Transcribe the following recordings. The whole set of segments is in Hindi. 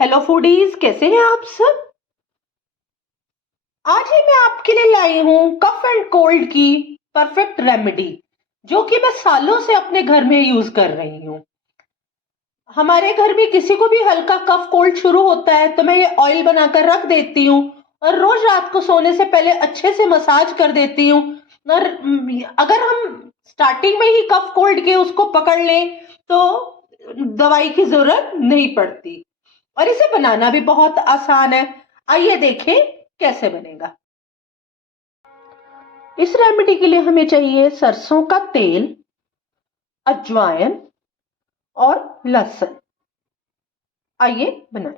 हेलो फूडीज, कैसे हैं आप सब। आज ही मैं आपके लिए लाई हूँ कफ एंड कोल्ड की परफेक्ट रेमेडी, जो कि मैं सालों से अपने घर में यूज कर रही हूँ। हमारे घर में किसी को भी हल्का कफ कोल्ड शुरू होता है तो मैं ये ऑयल बनाकर रख देती हूँ और रोज रात को सोने से पहले अच्छे से मसाज कर देती हूँ। और अगर हम स्टार्टिंग में ही कफ कोल्ड के उसको पकड़ लें तो दवाई की जरूरत नहीं पड़ती। और इसे बनाना भी बहुत आसान है। आइए देखें कैसे बनेगा। इस रेमेडी के लिए हमें चाहिए सरसों का तेल, अजवाइन और लहसुन। आइए बनाएं।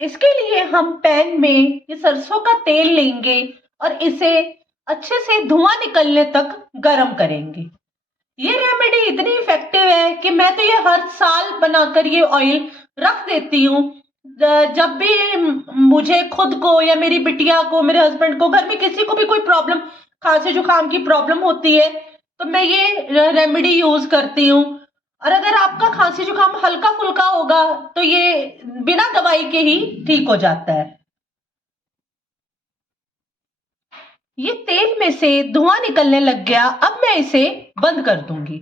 इसके लिए हम पैन में ये सरसों का तेल लेंगे और इसे अच्छे से धुआं निकलने तक गरम करेंगे। ये रेमेडी इतनी इफेक्टिव है कि मैं तो ये हर साल बनाकर ये ऑयल रख देती हूँ। जब भी मुझे खुद को या मेरी बिटिया को, मेरे हस्बैंड को, घर में किसी को भी कोई प्रॉब्लम, खांसी जुकाम की प्रॉब्लम होती है तो मैं ये रेमेडी यूज करती हूँ। और अगर आपका खांसी जुकाम हल्का फुल्का होगा तो ये बिना दवाई के ही ठीक हो जाता है। ये तेल में से धुआं निकलने लग गया, अब मैं इसे बंद कर दूंगी।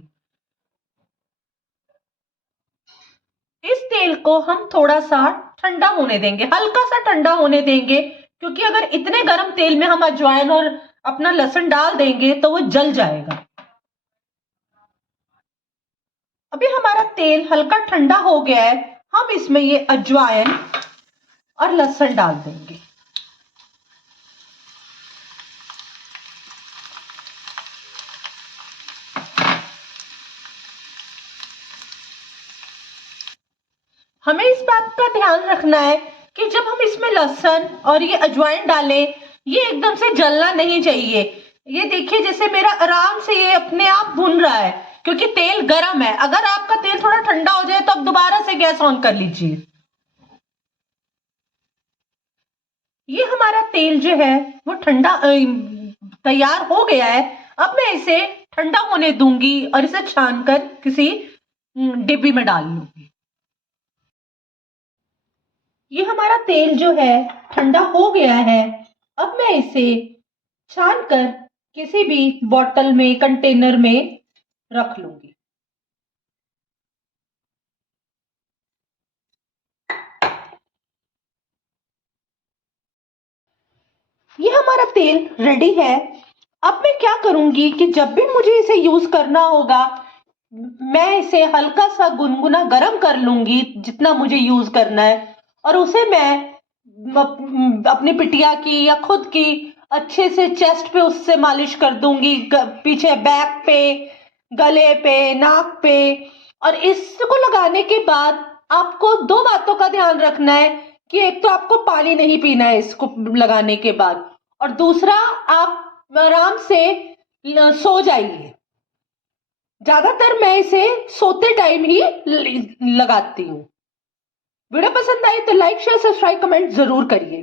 इस तेल को हम थोड़ा सा ठंडा होने देंगे, हल्का सा ठंडा होने देंगे, क्योंकि अगर इतने गर्म तेल में हम अजवाइन और अपना लहसुन डाल देंगे तो वो जल जाएगा। अभी हमारा तेल हल्का ठंडा हो गया है, हम इसमें ये अजवाइन और लहसुन डाल देंगे। हमें इस बात का ध्यान रखना है कि जब हम इसमें लहसुन और ये अजवाइन डालें, ये एकदम से जलना नहीं चाहिए। ये देखिए जैसे मेरा आराम से ये अपने आप भुन रहा है, क्योंकि तेल गर्म है। अगर आपका तेल थोड़ा ठंडा हो जाए तो आप दोबारा से गैस ऑन कर लीजिए। ये हमारा तेल जो है वो ठंडा तैयार हो गया है। अब मैं इसे ठंडा होने दूंगी और इसे छानकर किसी डिब्बी में डाल लूंगी। ये हमारा तेल जो है ठंडा हो गया है। अब मैं इसे छानकर किसी भी बॉटल में, कंटेनर में रख लूंगी। ये हमारा तेल रेडी है। अब मैं क्या करूंगी कि जब भी मुझे इसे यूज करना होगा, मैं इसे हल्का सा गुनगुना गरम कर लूंगी जितना मुझे यूज करना है, और उसे मैं अपनी बिटिया की या खुद की अच्छे से चेस्ट पे उससे मालिश कर दूंगी, पीछे बैक पे, गले पे, नाक पे। और इसको लगाने के बाद आपको दो बातों का ध्यान रखना है कि एक तो आपको पानी नहीं पीना है इसको लगाने के बाद, और दूसरा आप आराम से सो जाइए। ज्यादातर मैं इसे सोते टाइम ही लगाती हूँ। वीडियो पसंद आई तो लाइक, शेयर, सब्सक्राइब, कमेंट जरूर करिए।